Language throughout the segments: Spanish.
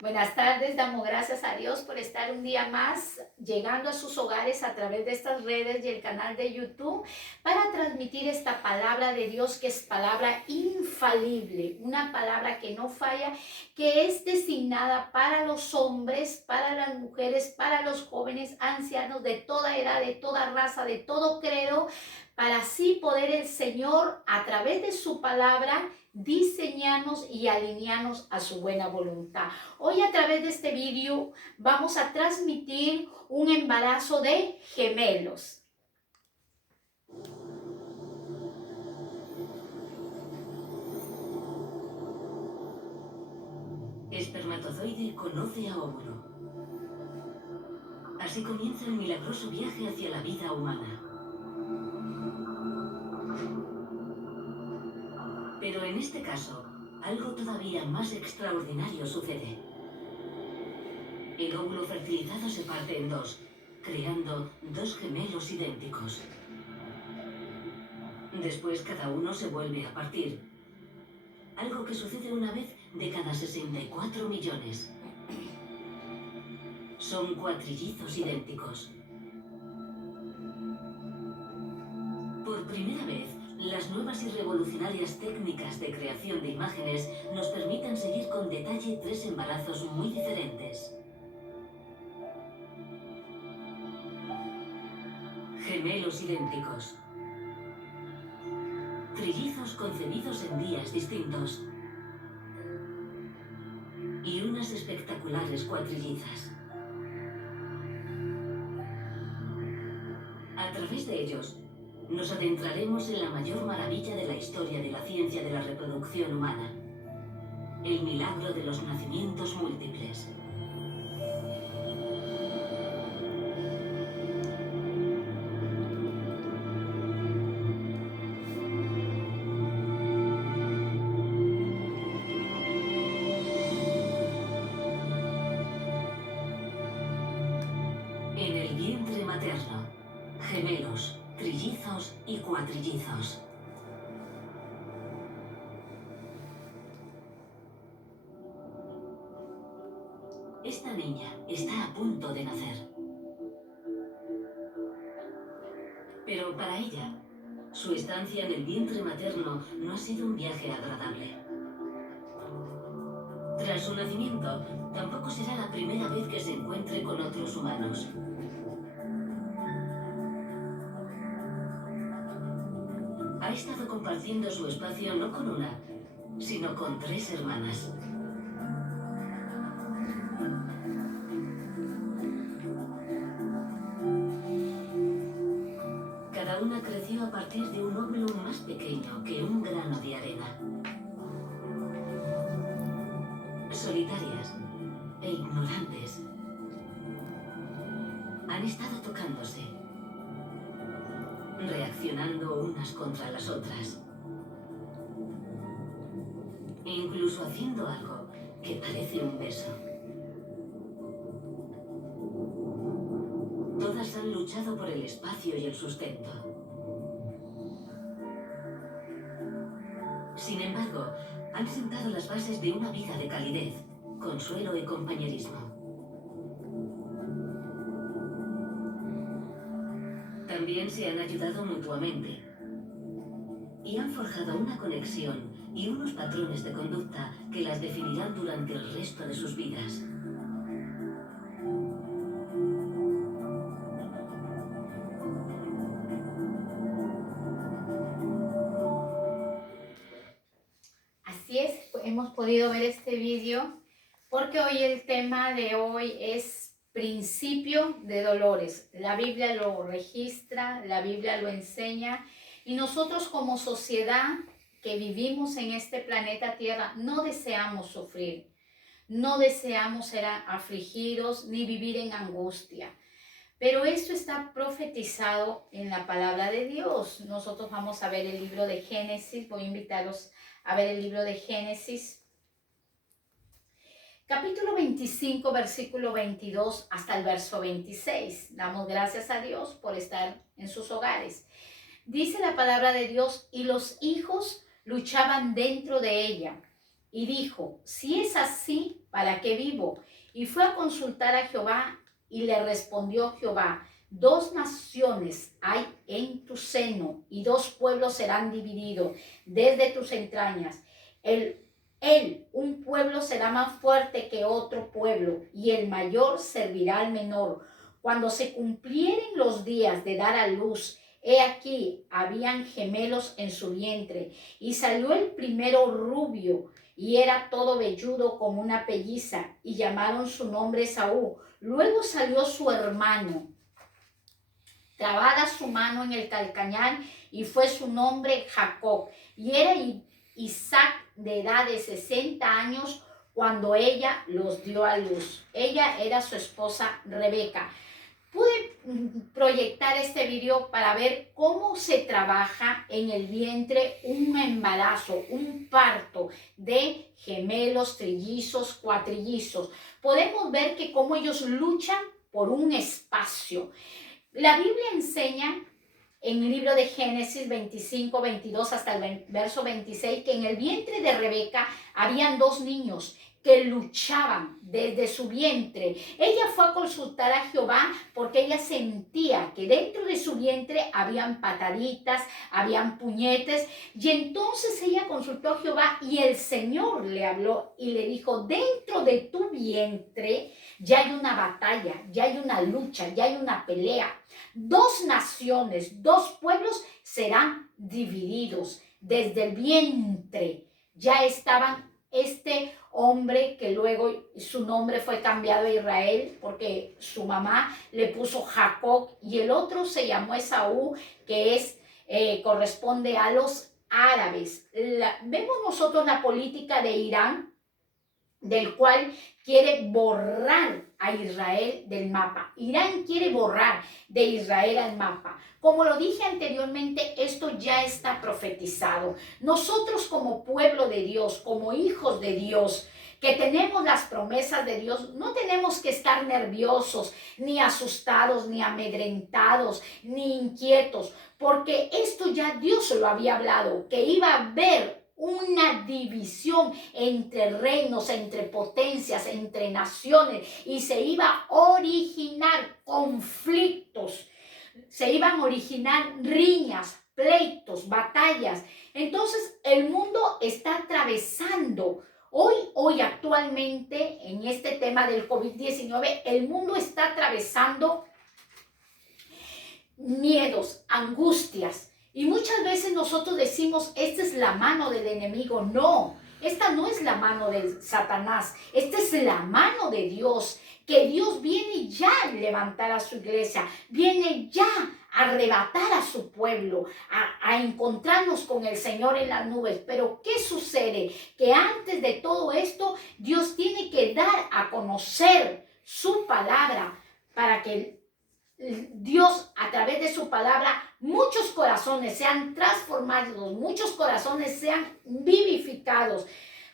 Buenas tardes, damos gracias a Dios por estar un día más llegando a sus hogares a través de estas redes y el canal de YouTube para transmitir esta palabra de Dios que es palabra infalible, una palabra que no falla, que es designada para los hombres, para las mujeres, para los jóvenes, ancianos de toda edad, de toda raza, de todo credo, para así poder el Señor a través de su palabra diseñarnos y alinearnos a su buena voluntad. Hoy a través de este vídeo vamos a transmitir un embarazo de gemelos. Espermatozoide conoce a óvulo. Así comienza el milagroso viaje hacia la vida humana. Pero en este caso, algo todavía más extraordinario sucede. El óvulo fertilizado se parte en dos, creando dos gemelos idénticos. Después cada uno se vuelve a partir. Algo que sucede una vez de cada 64 millones. Son cuatrillizos idénticos. Por primera vez, las nuevas y revolucionarias técnicas de creación de imágenes nos permiten seguir con detalle tres embarazos muy diferentes. Gemelos idénticos. Trillizos concebidos en días distintos. Y unas espectaculares cuatrillizas. A través de ellos, nos adentraremos en la mayor maravilla de la historia de la ciencia de la reproducción humana. El milagro de los nacimientos múltiples. En el vientre materno, gemelos, trillizos y cuatrillizos. Esta niña está a punto de nacer. Pero para ella, su estancia en el vientre materno no ha sido un viaje agradable. Tras su nacimiento, tampoco será la primera vez que se encuentre con otros humanos. Ha estado compartiendo su espacio no con una, sino con tres hermanas. Cada una creció a partir de un óvulo más pequeño que un grano de arena. Solitarias e ignorantes, han estado tocándose, reaccionando unas contra las otras, e incluso haciendo algo que parece un beso. Todas han luchado por el espacio y el sustento. Sin embargo, han sentado las bases de una vida de calidez, consuelo y compañerismo. También se han ayudado mutuamente y han forjado una conexión y unos patrones de conducta que las definirán durante el resto de sus vidas. Así es, hemos podido ver este vídeo porque hoy el tema de hoy es principio de dolores. La Biblia lo registra, la Biblia lo enseña y nosotros como sociedad que vivimos en este planeta Tierra no deseamos sufrir, no deseamos ser afligidos ni vivir en angustia. Pero esto está profetizado en la palabra de Dios. Nosotros vamos a ver el libro de Génesis. Voy a invitarlos a ver el libro de Génesis. Capítulo 25, versículo 22 hasta el verso 26. Damos gracias a Dios por estar en sus hogares. Dice la palabra de Dios, y los hijos luchaban dentro de ella, y dijo, si es así, ¿para qué vivo? Y fue a consultar a Jehová y le respondió Jehová, 2 naciones hay en tu seno y 2 pueblos serán divididos desde tus entrañas. Un pueblo será más fuerte que otro pueblo y el mayor servirá al menor. Cuando se cumplieren los días de dar a luz, he aquí, habían gemelos en su vientre, y salió el primero rubio, y era todo velludo como una pelliza, y llamaron su nombre Esaú. Luego salió su hermano, trabada su mano en el calcañar, y fue su nombre Jacob. Y era Isaac de edad de 60 años cuando ella los dio a luz. Ella era su esposa Rebeca. Pude proyectar este video para ver cómo se trabaja en el vientre un embarazo, un parto de gemelos, trillizos, cuatrillizos. Podemos ver que cómo ellos luchan por un espacio. La Biblia enseña en el libro de Génesis 25, 22 hasta el verso 26 que en el vientre de Rebeca habían 2 niños que luchaban desde su vientre. Ella fue a consultar a Jehová porque ella sentía que dentro de su vientre habían pataditas, habían puñetes, y entonces ella consultó a Jehová y el Señor le habló y le dijo, dentro de tu vientre ya hay una batalla, ya hay una lucha, ya hay una pelea. 2 naciones, 2 pueblos serán divididos desde el vientre. Ya estaban este hombre que luego su nombre fue cambiado a Israel porque su mamá le puso Jacob, y el otro se llamó Esaú, que corresponde a los árabes. Vemos nosotros la política de Irán, del cual quiere borrar a Israel del mapa. Irán quiere borrar de Israel al mapa. Como lo dije anteriormente, esto ya está profetizado. Nosotros como pueblo de Dios, como hijos de Dios, que tenemos las promesas de Dios, no tenemos que estar nerviosos, ni asustados, ni amedrentados, ni inquietos, porque esto ya Dios lo había hablado, que iba a haber una división entre reinos, entre potencias, entre naciones, y se iba a originar conflictos, se iban a originar riñas, pleitos, batallas. Entonces el mundo está atravesando, hoy actualmente en este tema del COVID-19, el mundo está atravesando miedos, angustias. Y muchas veces nosotros decimos, esta es la mano del enemigo. No, esta no es la mano de Satanás. Esta es la mano de Dios. Que Dios viene ya a levantar a su iglesia. Viene ya a arrebatar a su pueblo. A encontrarnos con el Señor en las nubes. Pero ¿qué sucede? Que antes de todo esto, Dios tiene que dar a conocer su palabra para que Dios, a través de su palabra, muchos corazones sean transformados, muchos corazones sean vivificados.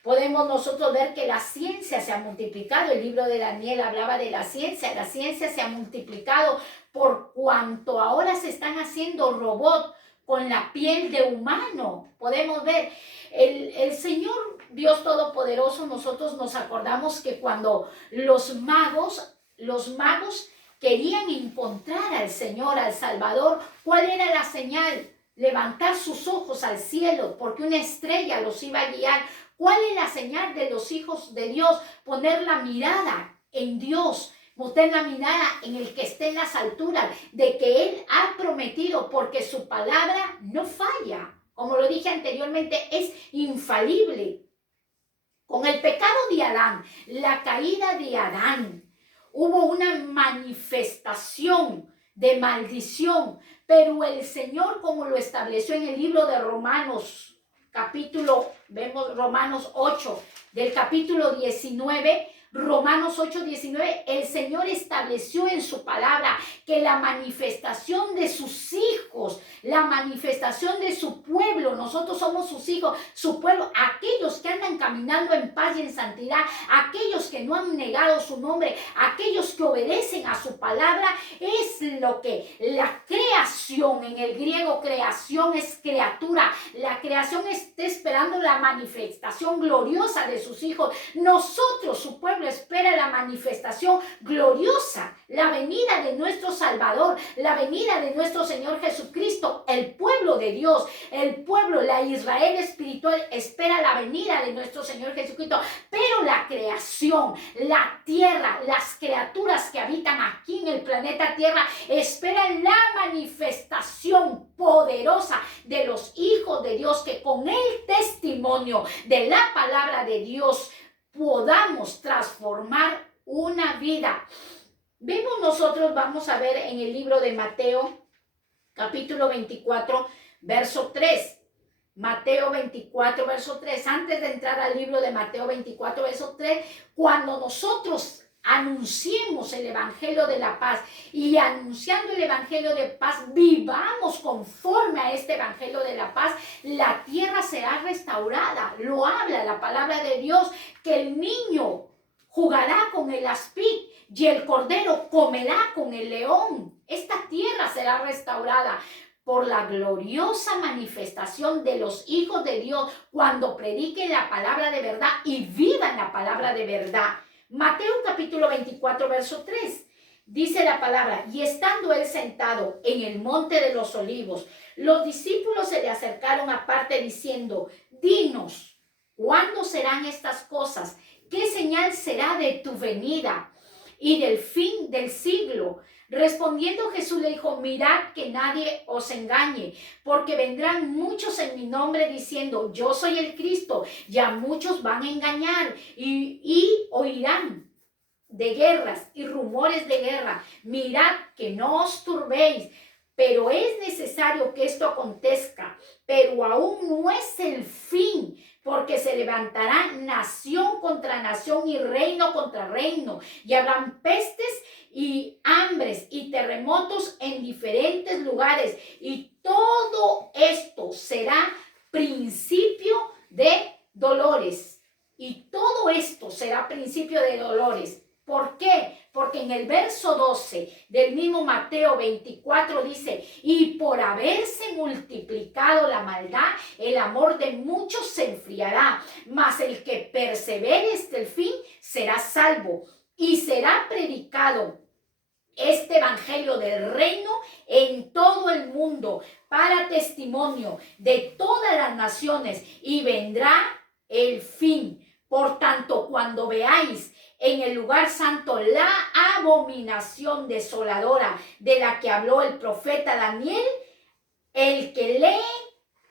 Podemos nosotros ver que la ciencia se ha multiplicado. El libro de Daniel hablaba de la ciencia se ha multiplicado por cuanto ahora se están haciendo robots con la piel de humano. Podemos ver, el Señor Dios Todopoderoso, nosotros nos acordamos que cuando los magos querían encontrar al Señor, al Salvador, ¿cuál era la señal? Levantar sus ojos al cielo, porque una estrella los iba a guiar. ¿Cuál es la señal de los hijos de Dios? Poner la mirada en Dios, poner la mirada en el que esté en las alturas, de que Él ha prometido, porque su palabra no falla. Como lo dije anteriormente, es infalible. Con el pecado de Adán, la caída de Adán, hubo una manifestación de maldición, pero el Señor, como lo estableció en el libro de Romanos, vemos Romanos 8, del capítulo 19, Romanos 8:19, el Señor estableció en su palabra que la manifestación de sus hijos, la manifestación de su pueblo, nosotros somos sus hijos, su pueblo, aquellos que andan caminando en paz y en santidad, aquellos que no han negado su nombre, aquellos que obedecen a su palabra, es lo que la creación, en el griego creación es criatura, la creación está esperando la manifestación gloriosa de sus hijos. Nosotros, su pueblo, espera la manifestación gloriosa, la venida de nuestro Salvador, la venida de nuestro Señor Jesucristo. El pueblo de Dios, el pueblo, la Israel espiritual espera la venida de nuestro Señor Jesucristo, pero la creación, la tierra, las criaturas que habitan aquí en el planeta Tierra esperan la manifestación poderosa de los hijos de Dios, que con el testimonio de la palabra de Dios podamos transformar una vida. Vemos nosotros, vamos a ver en el libro de Mateo, capítulo 24, verso 3. Mateo 24, verso 3. Antes de entrar al libro de Mateo 24, verso 3, cuando nosotros anunciemos el evangelio de la paz y anunciando el evangelio de paz, vivamos conforme a este evangelio de la paz, la tierra será restaurada. Lo habla la palabra de Dios, que el niño jugará con el aspid y el cordero comerá con el león. Esta tierra será restaurada por la gloriosa manifestación de los hijos de Dios cuando prediquen la palabra de verdad y vivan la palabra de verdad. Mateo capítulo 24, verso 3, dice la palabra: y estando él sentado en el monte de los olivos, los discípulos se le acercaron aparte diciendo: dinos, ¿cuándo serán estas cosas? ¿Qué señal será de tu venida y del fin del siglo? Respondiendo Jesús le dijo: mirad que nadie os engañe, porque vendrán muchos en mi nombre diciendo: yo soy el Cristo, y a muchos van a engañar, y oirán de guerras y rumores de guerra. Mirad que no os turbéis, pero es necesario que esto acontezca, pero aún no es el fin, porque se levantará nación contra nación y reino contra reino, y habrán pestes y hambres y terremotos en diferentes lugares, y todo esto será principio de dolores. Y todo esto será principio de dolores. ¿Por qué? Porque en el verso 12 del mismo Mateo 24 dice: y por haberse multiplicado la maldad, el amor de muchos se enfriará, mas el que persevere hasta el fin será salvo. Y será predicado este evangelio del reino en todo el mundo para testimonio de todas las naciones, y vendrá el fin. Por tanto, cuando veáis en el lugar santo la abominación desoladora de la que habló el profeta Daniel, el que lee,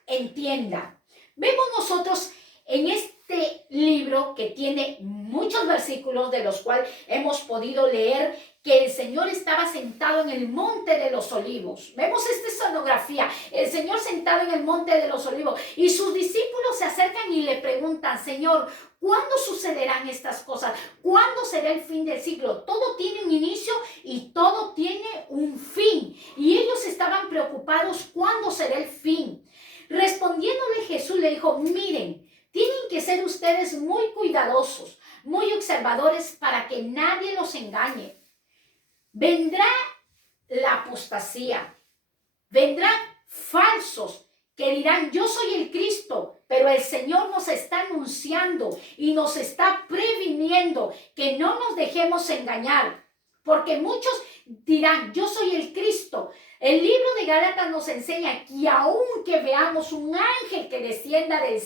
entienda. Vemos nosotros en este libro, que tiene muchos versículos de los cuales hemos podido leer, que el Señor estaba sentado en el monte de los olivos. Vemos esta escenografía, el Señor sentado en el monte de los olivos, y sus discípulos se acercan y le preguntan: Señor, ¿cuándo sucederán estas cosas? ¿Cuándo será el fin del siglo? Todo tiene un inicio y todo tiene un fin. Y ellos estaban preocupados: ¿cuándo será el fin? Respondiéndole Jesús le dijo: miren, tienen que ser ustedes muy cuidadosos, muy observadores, para que nadie los engañe. Vendrá la apostasía, vendrán falsos que dirán: yo soy el Cristo, pero el Señor nos está anunciando y nos está previniendo que no nos dejemos engañar, porque muchos dirán: yo soy el Cristo. El libro de Gálatas nos enseña que aunque veamos un ángel que descienda del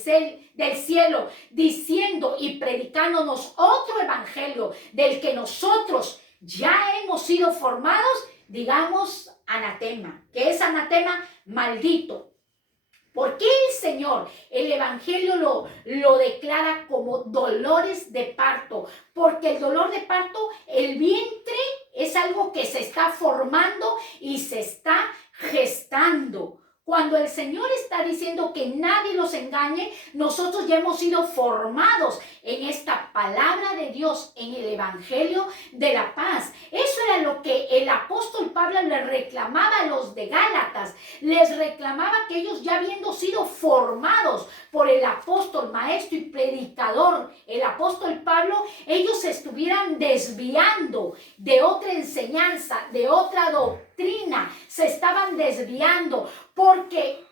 cielo diciendo y predicándonos otro evangelio del que nosotros ya hemos sido formados, digamos anatema. ¿Qué es anatema? Maldito. ¿Por qué el Señor el evangelio lo declara como dolores de parto? Porque el dolor de parto, el vientre es algo que se está formando y se está gestando. Cuando el Señor está diciendo que nadie los engañe, nosotros ya hemos sido formados en esta palabra de Dios, en el Evangelio de la paz. Eso era lo que el apóstol Pablo le reclamaba a los de Gálatas. Les reclamaba que ellos, ya habiendo sido formados por el apóstol, maestro y predicador, el apóstol Pablo, ellos se estuvieran desviando de otra enseñanza, de otra doctrina, se estaban desviando porque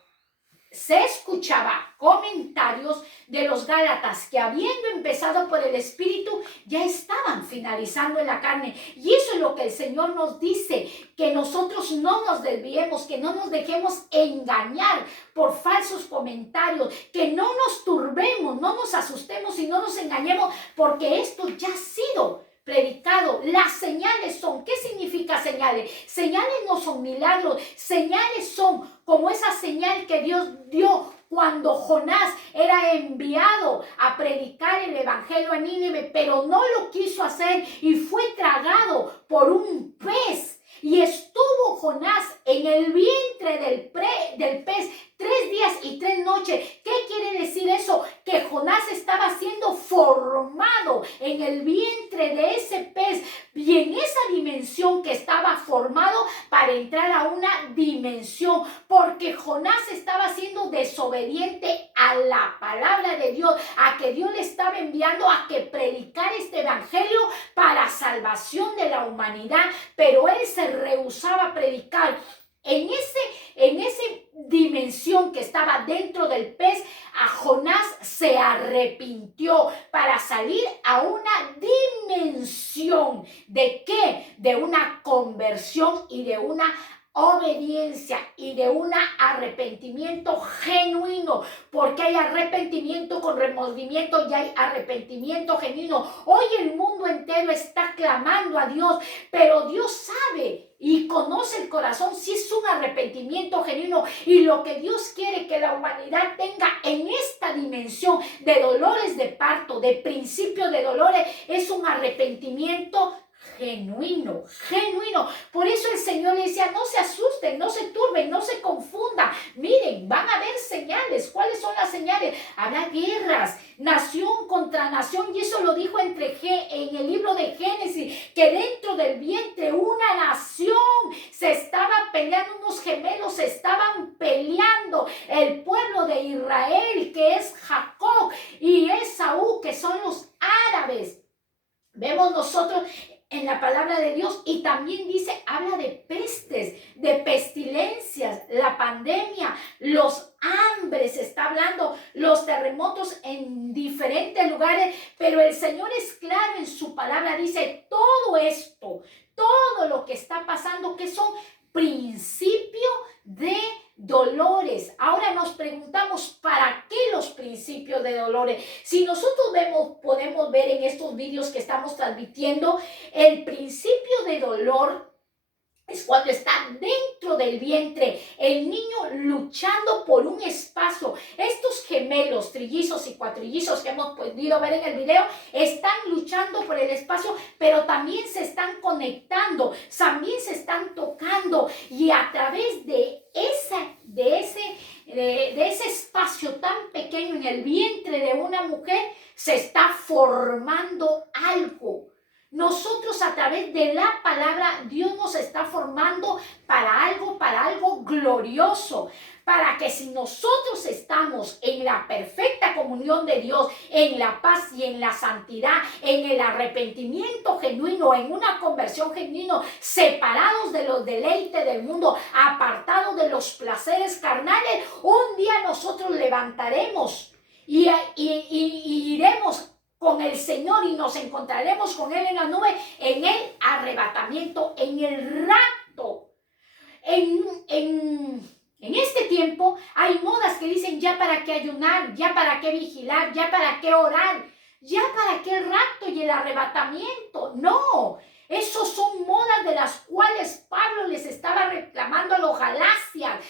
se escuchaba comentarios de los Gálatas que, habiendo empezado por el Espíritu, ya estaban finalizando en la carne. Y eso es lo que el Señor nos dice, que nosotros no nos desviemos, que no nos dejemos engañar por falsos comentarios, que no nos turbemos, no nos asustemos y no nos engañemos, porque esto ya ha sido predicado. Las señales son, ¿qué significa señales? Señales no son milagros, señales son como esa señal que Dios dio cuando Jonás era enviado a predicar el evangelio a Nínive, pero no lo quiso hacer y fue tragado por un pez. Y estuvo Jonás en el vientre del pez 3 días y 3 noches. ¿Qué quiere decir eso? Que Jonás estaba siendo formado en el vientre de ese pez y en esa dimensión que estaba formado para entrar a una dimensión, porque Jonás estaba siendo desobediente a la palabra de Dios, a que Dios le estaba enviando a que predicara este evangelio para salvación de la humanidad, pero él se rehusaba a predicar. En esa dimensión que estaba dentro del pez, a Jonás se arrepintió para salir a una dimensión. ¿De qué? De una conversión y de una obediencia y de un arrepentimiento genuino, porque hay arrepentimiento con remordimiento y hay arrepentimiento genuino. Hoy el mundo entero está clamando a Dios, pero Dios sabe y conoce el corazón si es un arrepentimiento genuino, y lo que Dios quiere que la humanidad tenga en esta dimensión de dolores de parto, de principio de dolores, es un arrepentimiento genuino. Por eso el Señor le decía, no se asusten, no se turben, no se confundan. Miren, van a haber señales. ¿Cuáles son las señales? Habrá guerras, nación contra nación, y eso lo dijo en el libro de Génesis, que dentro del vientre una nación se estaba peleando, unos gemelos se estaban peleando, el pueblo de Israel, que es Jacob, y Esaú, que son los árabes. Vemos nosotros en la palabra de Dios, y también dice, habla de pestes, de pestilencias, la pandemia, los hambres, está hablando, los terremotos en diferentes lugares, pero el Señor es claro en su palabra, dice, todo esto, todo lo que está pasando, que son principios de dolores. Ahora nos preguntamos, ¿para qué los principios de dolores? Si nosotros podemos ver en estos vídeos que estamos transmitiendo, el principio de dolor es cuando está dentro del vientre el niño luchando por un espacio. Estos gemelos, trillizos y cuatrillizos que hemos podido ver en el video, están luchando por el espacio, pero también se están conectando, también se están tocando, y a través de ese espacio tan pequeño en el vientre de una mujer se está formando algo. Nosotros, a través de la palabra, Dios nos está formando para algo glorioso, para que si nosotros estamos en la perfecta comunión de Dios, en la paz y en la santidad, en el arrepentimiento genuino, en una conversión genuina, separados de los deleites del mundo, apartados de los placeres carnales, un día nosotros levantaremos y iremos con el Señor y nos encontraremos con Él en la nube, en el arrebatamiento, en el rapto. En este tiempo hay modas que dicen, ya para qué ayunar, ya para qué vigilar, ya para qué orar, ya para qué el rapto y el arrebatamiento. No, esos son modas de las cuales Pablo les estaba reclamando a los Galacias.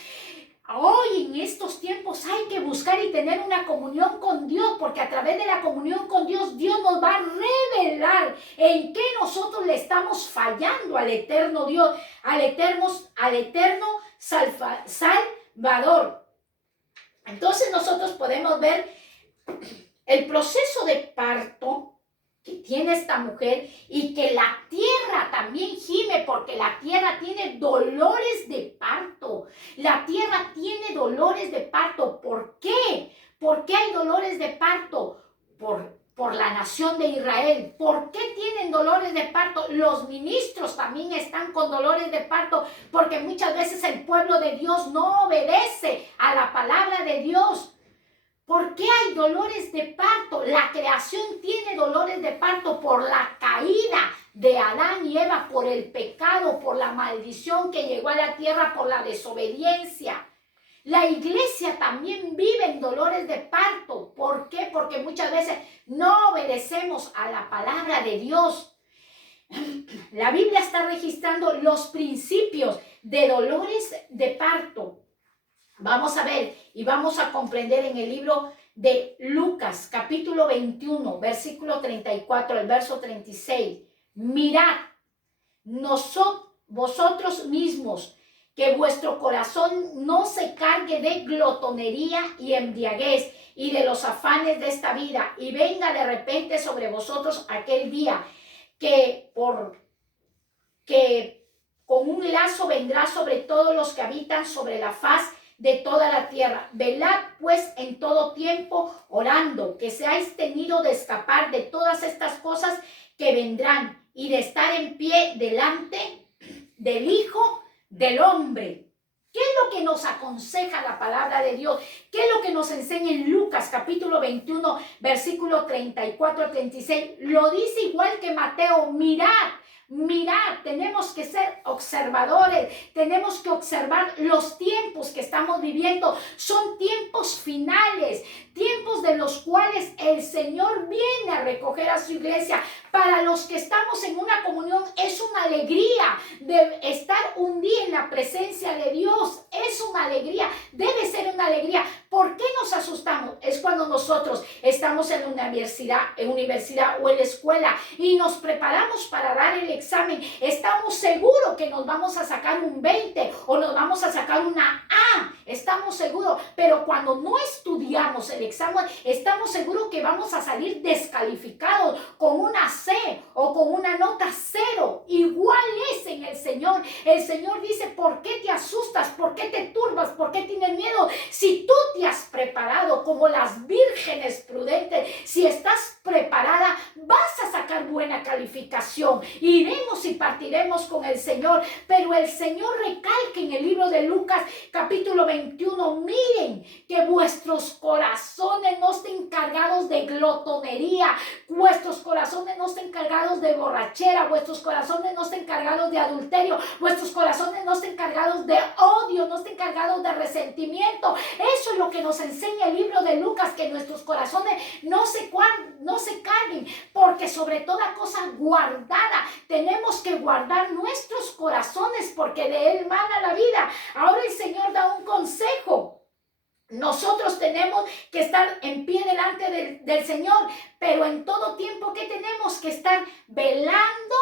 Hoy en estos tiempos hay que buscar y tener una comunión con Dios, porque a través de la comunión con Dios, Dios nos va a revelar en qué nosotros le estamos fallando al eterno Dios, al eterno Salvador. Entonces nosotros podemos ver el proceso de parto que tiene esta mujer y que la tierra también gime porque la tierra tiene dolores de parto. La tierra tiene dolores de parto. ¿Por qué? ¿Por qué hay dolores de parto? Por la nación de Israel. ¿Por qué tienen dolores de parto? Los ministros también están con dolores de parto porque muchas veces el pueblo de Dios no obedece a la palabra de Dios. ¿Por qué hay dolores de parto? La creación tiene dolores de parto por la caída de Adán y Eva, por el pecado, por la maldición que llegó a la tierra, por la desobediencia. La iglesia también vive en dolores de parto. ¿Por qué? Porque muchas veces no obedecemos a la palabra de Dios. La Biblia está registrando los principios de dolores de parto. Vamos a ver y vamos a comprender en el libro de Lucas, capítulo 21, versículo 34, el verso 36. Mirad, vosotros mismos, que vuestro corazón no se cargue de glotonería y embriaguez y de los afanes de esta vida, y venga de repente sobre vosotros aquel día que con un lazo vendrá sobre todos los que habitan sobre la faz de toda la tierra. Velad pues en todo tiempo orando, que seáis tenido de escapar de todas estas cosas que vendrán y de estar en pie delante del Hijo del Hombre. ¿Qué es lo que nos aconseja la palabra de Dios? ¿Qué es lo que nos enseña en Lucas capítulo 21, versículo 34 al 36? Lo dice igual que Mateo. Mirad, tenemos que ser observadores, tenemos que observar los tiempos que estamos viviendo. Son tiempos finales, tiempos de los cuales el Señor viene a recoger a su iglesia. Para los que estamos en una comunión es una alegría de estar un día en la presencia de Dios. Es una alegría, debe ser una alegría. ¿Por qué nos asustamos? Es cuando nosotros estamos en una universidad o en la escuela y nos preparamos para dar el examen. Estamos seguros que nos vamos a sacar un 20 o nos vamos a sacar una A. Estamos seguros, pero cuando no estudiamos el examen, estamos seguros que vamos a salir descalificados con una C o con una nota 0. Igual es en el Señor. El Señor dice, ¿por qué te asustas? ¿Por qué te turbas? ¿Por qué tienes miedo? Si tú te has preparado como las vírgenes prudentes, si estás preparada, vas a sacar buena calificación. Iremos y partiremos con el Señor. Pero el Señor recalca en el libro de Lucas capítulo 21, miren que vuestros corazones no estén cargados de glotonería, vuestros corazones no estén cargados de borrachera, vuestros corazones no estén cargados de adulterio, vuestros corazones no estén cargados de odio, no estén cargados de resentimiento. Eso es lo que nos enseña el libro de Lucas, que nuestros corazones no se carguen, porque sobre toda cosa guardada, tenemos que guardar nuestros corazones, porque de él mana la vida. Ahora el Señor da un consejo. Nosotros tenemos que estar en pie delante del Señor, pero en todo tiempo que tenemos que estar velando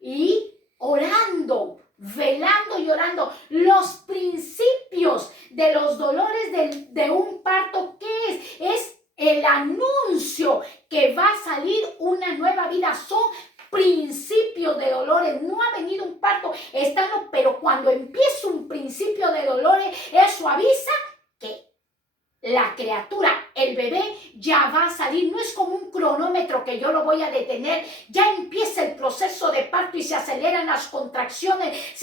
y orando. Velando y orando. Los principios de los dolores de un parto, ¿qué es? Es el anuncio que va a salir una nueva vida. Son principios de dolores. No ha venido un parto, pero cuando empieza un principio de dolores, eso avisa que la criatura, el bebé, ya va a salir. No es como un cronómetro que yo lo voy a detener. Ya empieza el proceso de parto y se aceleran las contracciones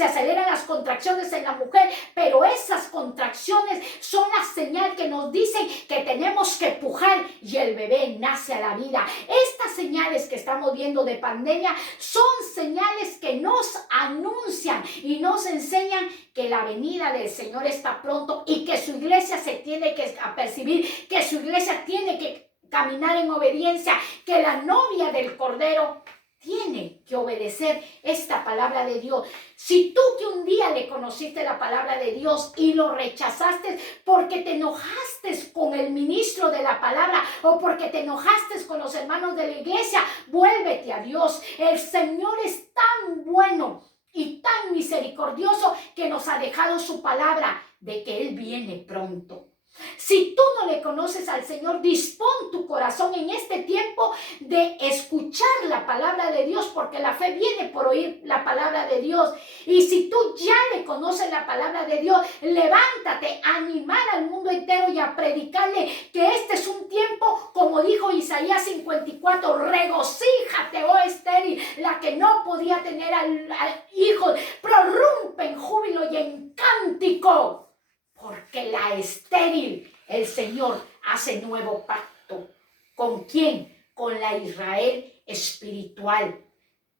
en la mujer, pero esas contracciones son la señal que nos dicen que tenemos que pujar y el bebé nace a la vida. Estas señales que estamos viendo de pandemia son señales que nos anuncian y nos enseñan que la venida del Señor está pronto y que su iglesia se tiene que apercibir, que su iglesia tiene que caminar en obediencia, que la novia del Cordero tiene que obedecer esta palabra de Dios. Si tú que un día le conociste la palabra de Dios y lo rechazaste porque te enojaste con el ministro de la palabra o porque te enojaste con los hermanos de la iglesia, vuélvete a Dios. El Señor es tan bueno y tan misericordioso que nos ha dejado su palabra. de que Él viene pronto. Si tú no le conoces al Señor, dispón tu corazón en este tiempo de escuchar la palabra de Dios, porque la fe viene por oír la palabra de Dios. Y si tú ya le conoces la palabra de Dios, levántate a animar al mundo entero y a predicarle que este es un tiempo, como dijo Isaías 54, regocíjate, oh estéril, la que no podía tener al hijo, prorrumpe en júbilo y en cántico. Porque la estéril, el Señor hace nuevo pacto. ¿Con quién? Con la Israel espiritual.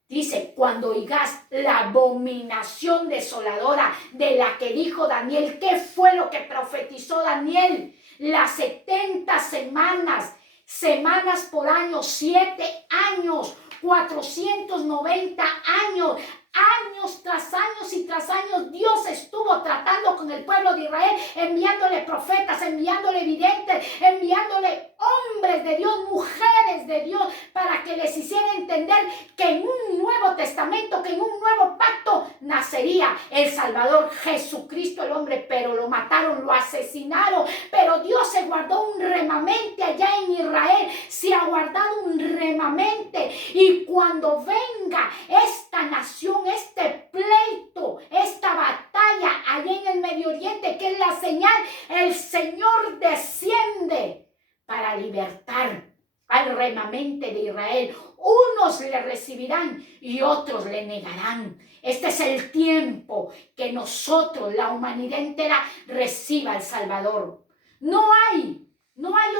Dice, cuando oigas la abominación desoladora de la que dijo Daniel. ¿Qué fue lo que profetizó Daniel? Las 70 semanas por año, 7 años, 490 años. Años tras años y tras años Dios estuvo tratando con el pueblo de Israel, enviándole profetas, enviándole videntes, enviándole hombres de Dios, mujeres de Dios, para que les hiciera entender que en un nuevo testamento, que en un nuevo pacto nacería el Salvador Jesucristo el hombre, pero lo mataron, lo asesinaron. Pero Dios se guardó un remanente allá en Israel, se ha guardado un remanente, y cuando venga esta nación, este pleito, esta batalla allá en el Medio Oriente, que es la señal, el Señor desciende para libertar al remanente de Israel. Unos le recibirán y otros le negarán. Este es el tiempo que nosotros, la humanidad entera, reciba al Salvador. No hay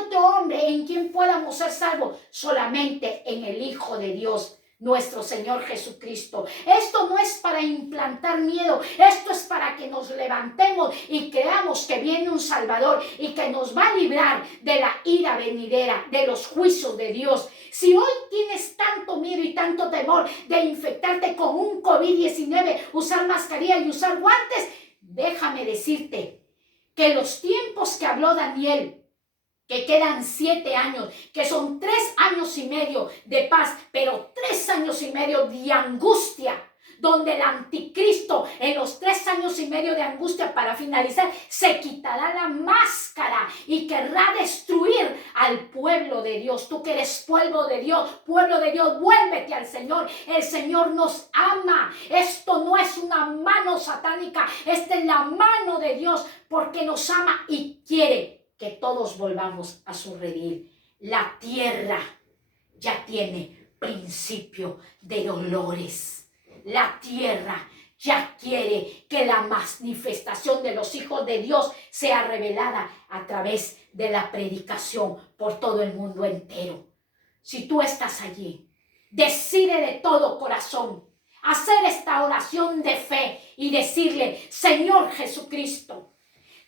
otro hombre en quien podamos ser salvos, solamente en el Hijo de Dios, nuestro Señor Jesucristo. Esto no es para implantar miedo, esto es para que nos levantemos y creamos que viene un Salvador y que nos va a librar de la ira venidera, de los juicios de Dios. Si hoy tienes tanto miedo y tanto temor de infectarte con un COVID-19, usar mascarilla y usar guantes, déjame decirte que los tiempos que habló Daniel, que quedan 7 años, que son 3 años y medio de paz, pero 3 años y medio de angustia, donde el anticristo en los 3 años y medio de angustia, para finalizar, se quitará la máscara y querrá destruir al pueblo de Dios. Tú que eres pueblo de Dios, vuélvete al Señor. El Señor nos ama. Esto no es una mano satánica, esta es la mano de Dios, porque nos ama y quiere que todos volvamos a su redil. La tierra ya tiene principio de dolores. La tierra ya quiere que la manifestación de los hijos de Dios sea revelada a través de la predicación por todo el mundo entero. Si tú estás allí, decide de todo corazón hacer esta oración de fe y decirle: Señor Jesucristo,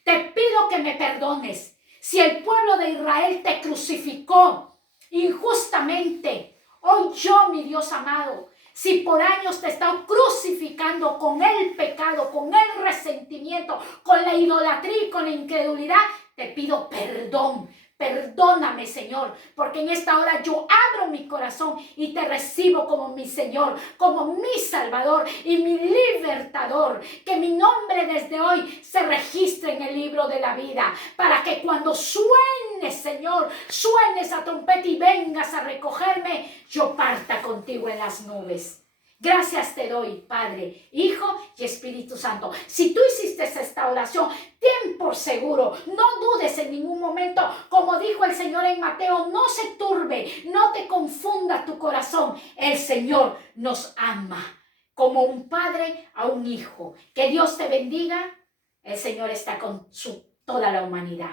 te pido que me perdones. Si el pueblo de Israel te crucificó injustamente, hoy yo, mi Dios amado, si por años te he estado crucificando con el pecado, con el resentimiento, con la idolatría y con la incredulidad, te pido perdón. Perdóname, Señor, porque en esta hora yo abro mi corazón y te recibo como mi Señor, como mi Salvador y mi libertador. Que mi nombre desde hoy se registre en el libro de la vida, para que cuando suene, Señor, suene esa trompeta y vengas a recogerme, yo parta contigo en las nubes. Gracias te doy, Padre, Hijo y Espíritu Santo. Si tú hiciste esta oración, ten por seguro, no dudes en ningún momento, como dijo el Señor en Mateo, no se turbe, no te confunda tu corazón. El Señor nos ama como un padre a un hijo. Que Dios te bendiga. El Señor está con toda la humanidad.